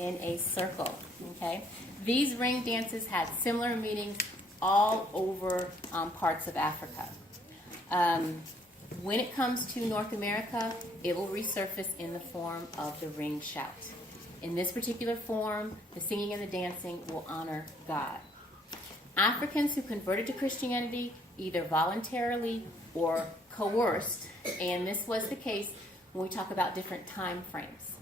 in a circle, okay? These ring dances had similar meanings all over parts of Africa. When it comes to North America, it will resurface in the form of the ring shout. In this particular form, the singing and the dancing will honor God. Africans who converted to Christianity, either voluntarily or coerced, and this was the case when we talk about different time frames,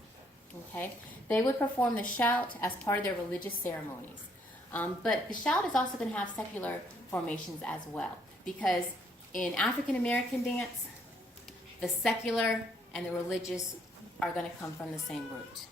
okay? They would perform the shout as part of their religious ceremonies. But the shout is also going to have secular formations as well, because in African American dance, the secular and the religious are going to come from the same root.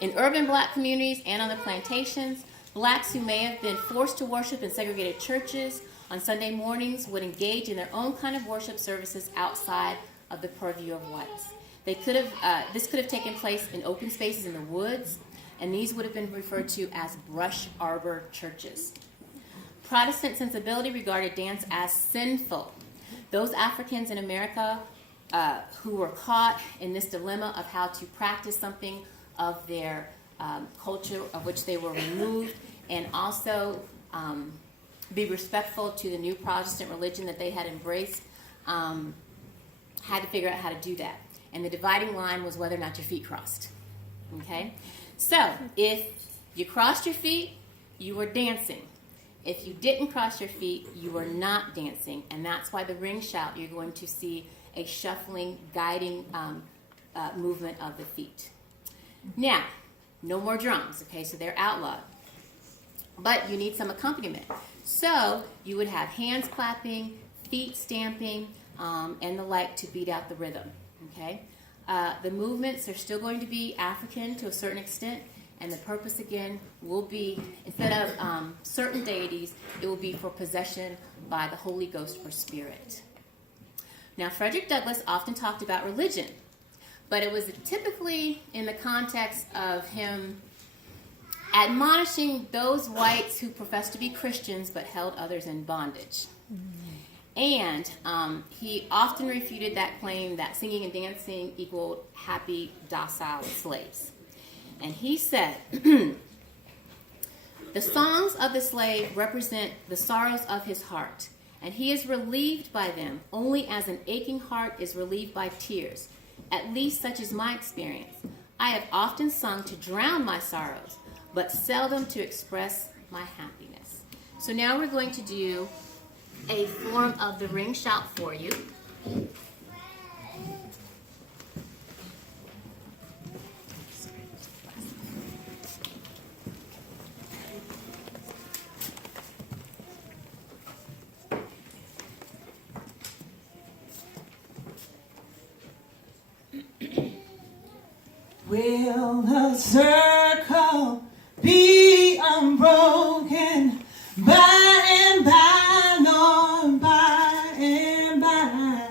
In urban black communities and on the plantations, blacks who may have been forced to worship in segregated churches on Sunday mornings would engage in their own kind of worship services outside of the purview of whites. This could have taken place in open spaces in the woods, and these would have been referred to as brush arbor churches. Protestant sensibility regarded dance as sinful. Those Africans in America who were caught in this dilemma of how to practice something of their culture of which they were removed, and also be respectful to the new Protestant religion that they had embraced, had to figure out how to do that. And the dividing line was whether or not your feet crossed. Okay? So, if you crossed your feet, you were dancing. If you didn't cross your feet, you were not dancing. And that's why the ring shout, you're going to see a shuffling, guiding movement of the feet. Now, no more drums, okay? So they're outlawed. But you need some accompaniment. So you would have hands clapping, feet stamping, and the like to beat out the rhythm, okay? The movements are still going to be African to a certain extent, and the purpose, again, will be, instead of certain deities, it will be for possession by the Holy Ghost or Spirit. Now, Frederick Douglass often talked about religion, but it was typically in the context of him admonishing those whites who professed to be Christians but held others in bondage. And he often refuted that claim that singing and dancing equaled happy, docile slaves. And he said, the songs of the slave represent the sorrows of his heart, and he is relieved by them only as an aching heart is relieved by tears. At least such is my experience. I have often sung to drown my sorrows, but seldom to express my happiness. So now we're going to do a form of the ring shout for you. Will the circle be unbroken by and by, Lord, by and by,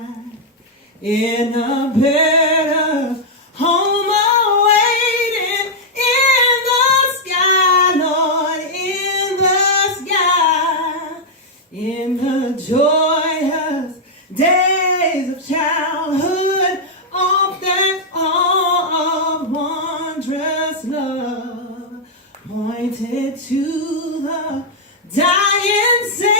in a better home awaiting in the sky, Lord, in the sky, in the joyous days of childhood, of that all of wondrous love, pointed to the dying Savior.